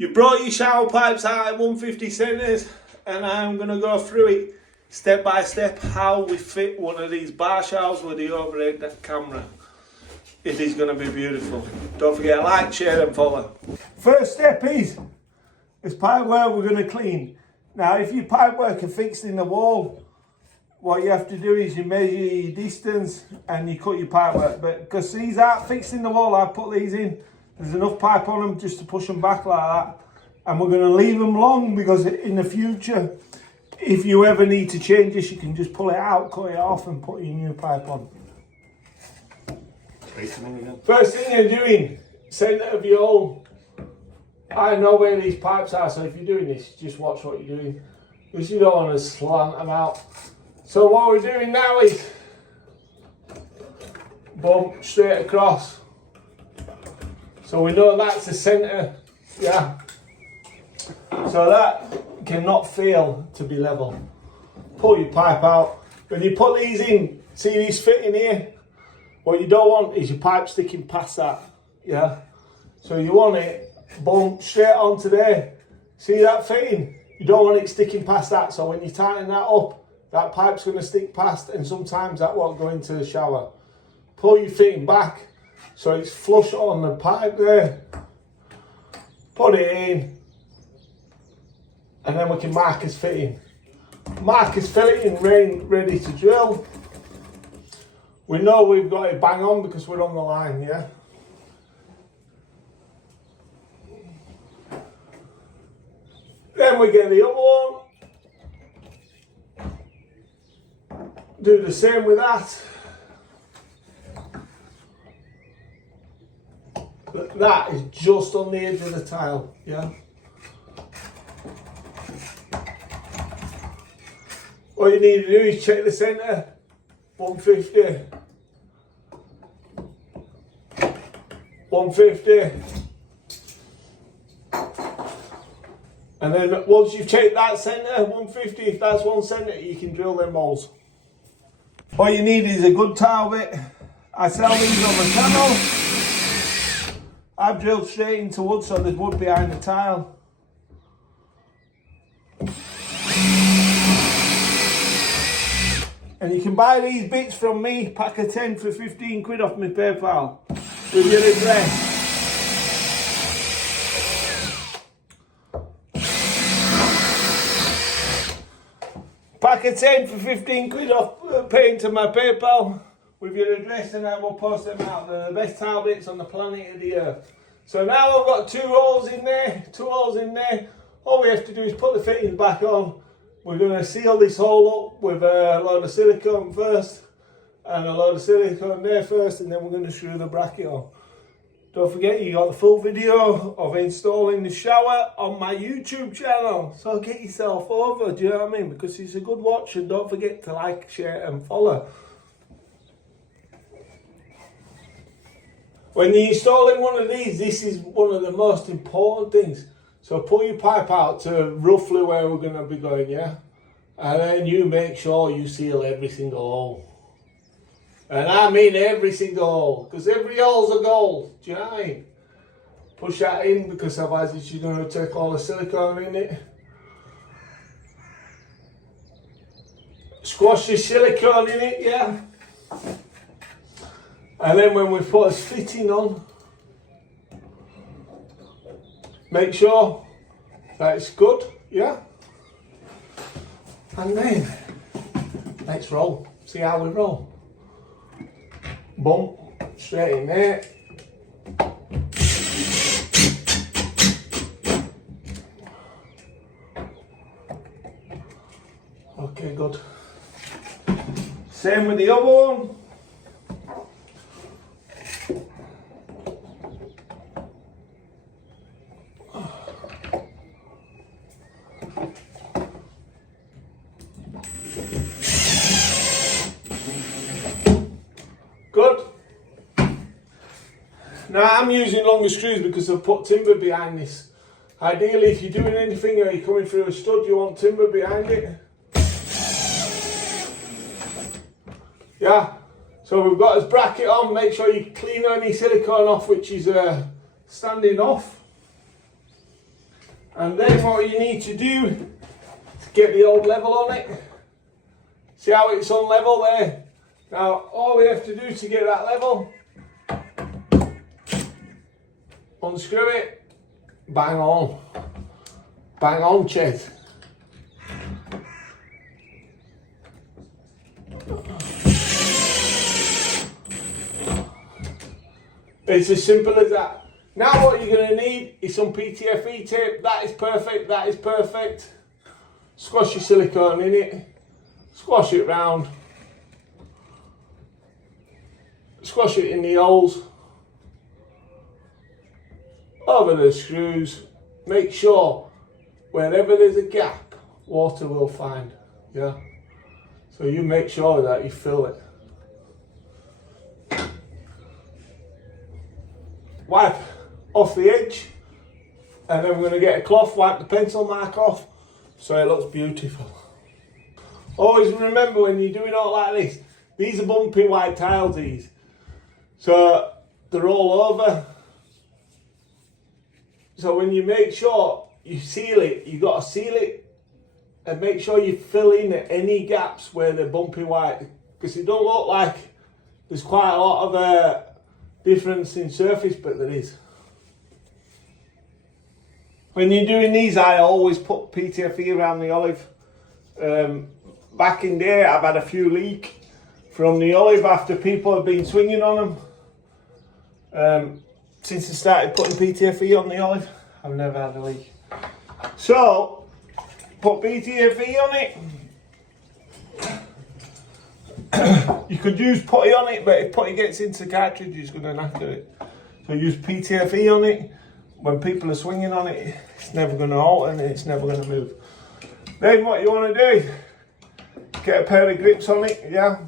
You brought your shower pipes out at 150 centimeters, and I'm going to go through it step by step how we fit one of these bar showers with the overhead camera. It is going to be beautiful. Don't forget, like, share and follow. First step is pipework we're going to clean. Now if your pipework are fixed in the wall, what you have to do is you measure your distance and you cut your pipework. But because these aren't fixed in the wall, I put these in. There's enough pipe on them just to push them back like that. And we're going to leave them long because in the future, if you ever need to change this, you can just pull it out, cut it off and put your new pipe on. First thing you're doing, centre of your hole. I know where these pipes are, so if you're doing this, just watch what you're doing. Because you don't want to slant them out. So what we're doing now is bump straight across. So we know that's the centre, yeah. So that cannot fail to be level. Pull your pipe out. When you put these in, see these fitting here? What you don't want is your pipe sticking past that, yeah. So you want it bump straight onto there. See that fitting? You don't want it sticking past that. So when you tighten that up, that pipe's going to stick past, and sometimes that won't go into the shower. Pull your fitting back so it's flush on the pipe there. Put it in, and then we can mark as fitting. Mark as fitting, ready to drill. We know we've got it bang on because we're on the line, yeah? Then we get the other one. Do the same with that. But that is just on the edge of the tile, yeah? All you need to do is check the centre, 150. 150. And then once you've checked that centre, 150, if that's 1 centimetre, you can drill them holes. All you need is a good tile bit. I sell these on the channel. I've drilled straight into wood, so there's wood behind the tile. And you can buy these bits from me, pack of 10 for 15 quid off my PayPal, with your address. Pack of 10 for 15 quid off paying to my PayPal with your address, and I will post them out. They're the best tile bits on the planet of the earth. So now I've got 2 holes in there, 2 holes in there. All we have to do is put the fittings back on. We're going to seal this hole up with a load of silicone first, and a load of silicone there first, and then we're going to screw the bracket on. Don't forget, you got the full video of installing the shower on my YouTube channel. So get yourself over, do you know what I mean? Because it's a good watch, and don't forget to like, share and follow. When you're installing one of these, this is one of the most important things. So pull your pipe out to roughly where we're going to be going, yeah? And then you make sure you seal every single hole. And I mean every single hole, because every hole's a goal, do you know what I mean? Push that in, because otherwise it's just going to take all the silicone in it. Squash the silicone in it, yeah? And then when we put a fitting on, make sure that it's good, yeah? And then, let's roll. See how we roll. Bump, straight in there. Okay, good. Same with the other one. Good. Now I'm using longer screws because I've put timber behind this. Ideally, if you're doing anything or you're coming through a stud, you want timber behind it. Yeah. So we've got his bracket on. Make sure you clean any silicone off which is standing off. And then what you need to do is get the old level on it. See how it's on level there? Now all we have to do to get that level, unscrew it, bang on. Bang on, Chet. It's as simple as that. Now what you're going to need is some PTFE tape. That is perfect, that is perfect. Squash your silicone in it. Squash it round. Squash it in the holes. Over the screws. Make sure wherever there's a gap, water will find. Yeah. So you make sure that you fill it. Wipe off the edge, and then we're going to get a cloth, wipe the pencil mark off so it looks beautiful. Always remember when you're doing all like this, these are bumpy white tiles, these. So they're all over. So when you make sure you seal it, you've got to seal it and make sure you fill in any gaps where they're bumpy white, because it don't look like there's quite a lot of difference in surface, but there is. When you're doing these, I always put PTFE around the olive. Back in there, I've had a few leak from the olive after people have been swinging on them. Since I started putting PTFE on the olive, I've never had a leak. So, put PTFE on it. You could use putty on it, but if putty gets into the cartridge, it's going to knacker it. So use PTFE on it. When people are swinging on it, it's never going to alter and it's never going to move. Then what you want to do, get a pair of grips on it, yeah?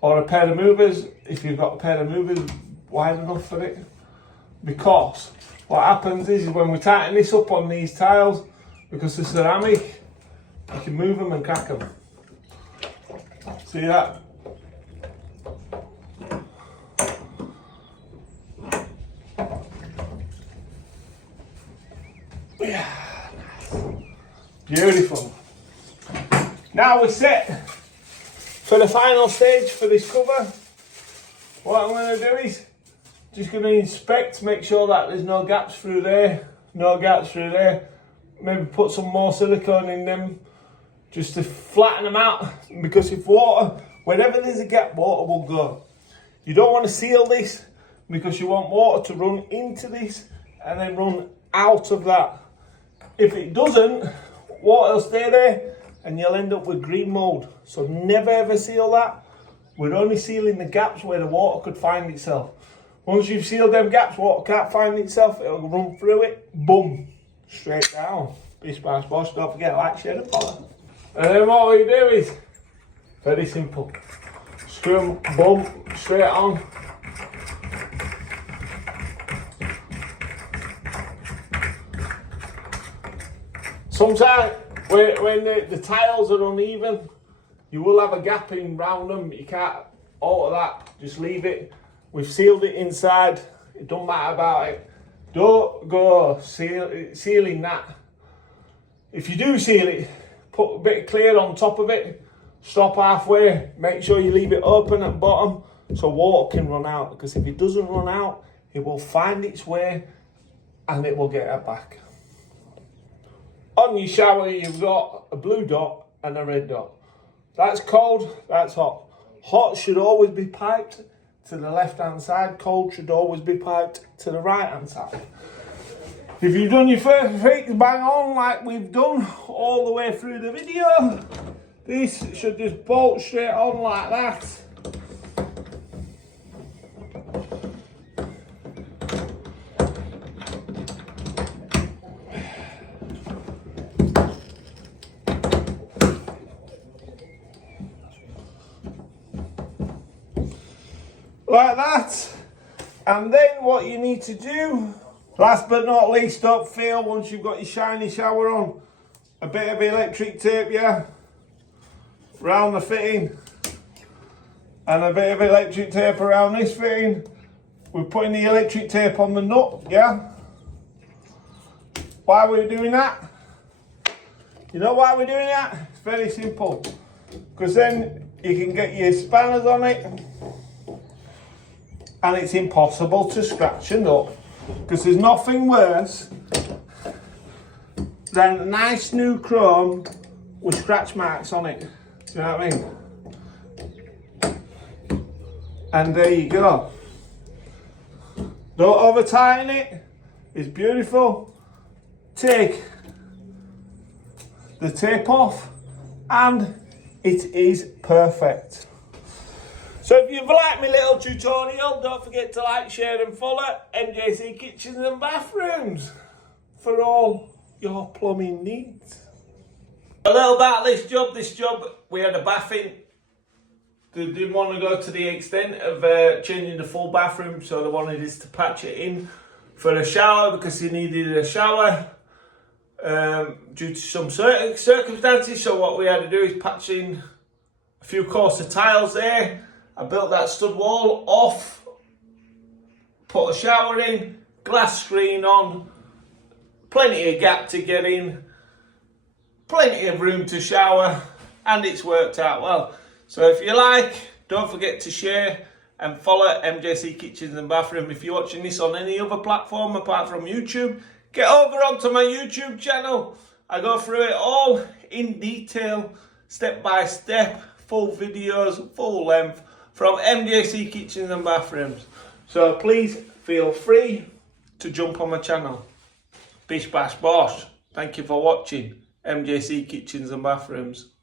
Or a pair of movers, if you've got a pair of movers wide enough for it. Because what happens is when we tighten this up on these tiles, because they're ceramic, you can move them and crack them. See that? Yeah. Beautiful. Now we're set for the final stage for this cover. What I'm going to do is just going to inspect, make sure that there's no gaps through there, no gaps through there. Maybe put some more silicone in them just to flatten them out, because if water, wherever there's a gap, water will go. You don't want to seal this because you want water to run into this and then run out of that. If it doesn't, water will stay there and you'll end up with green mold. So never ever seal that. We're only sealing the gaps where the water could find itself. Once you've sealed them gaps, water can't find itself, it'll run through it, boom, straight down. Bish bash bosh, don't forget like, share and follow. And then what we do is, very simple. Screw them, boom, straight on. Sometimes when the tiles are uneven, you will have a gap in round them. You can't alter that, just leave it. We've sealed it inside, it don't matter about it. Don't go sealing that. If you do seal it, put a bit of clear on top of it, stop halfway, make sure you leave it open at the bottom so water can run out, because if it doesn't run out, it will find its way and it will get it back. On your shower, you've got a blue dot and a red dot. That's cold, that's hot. Hot should always be piped to the left hand side, cold should always be piped to the right hand side. If you've done your first fix bang on like we've done all the way through the video, this should just bolt straight on like that. Like that. And then what you need to do, last but not least, don't fail once you've got your shiny shower on, a bit of electric tape, yeah, around the fitting, and a bit of electric tape around this fitting. We're putting the electric tape on the nut, yeah, Why we're doing that? You know why we're doing that? It's very simple. Because then you can get your spanners on it and it's impossible to scratch and up. Because there's nothing worse than nice new chrome with scratch marks on it. Do you know what I mean? And there you go. Don't over tighten it. It's beautiful. Take the tape off and it is perfect. So if you've liked my little tutorial, don't forget to like, share and follow MJC Kitchens and Bathrooms for all your plumbing needs. A little about this job. This job, we had a bath in. They didn't want to go to the extent of changing the full bathroom, so they wanted us to patch it in for a shower because they needed a shower due to some certain circumstances. So what we had to do is patch in a few course of tiles there. I built that stud wall off, put a shower in, glass screen on, plenty of gap to get in, plenty of room to shower, and it's worked out well. So if you like, don't forget to share and follow MJC Kitchens and Bathroom. If you're watching this on any other platform apart from YouTube, get over onto my YouTube channel. I go through it all in detail, step by step, full videos, full length from MJC Kitchens and Bathrooms. So please feel free to jump on my channel. Bish bash bosh. Thank you for watching MJC Kitchens and Bathrooms.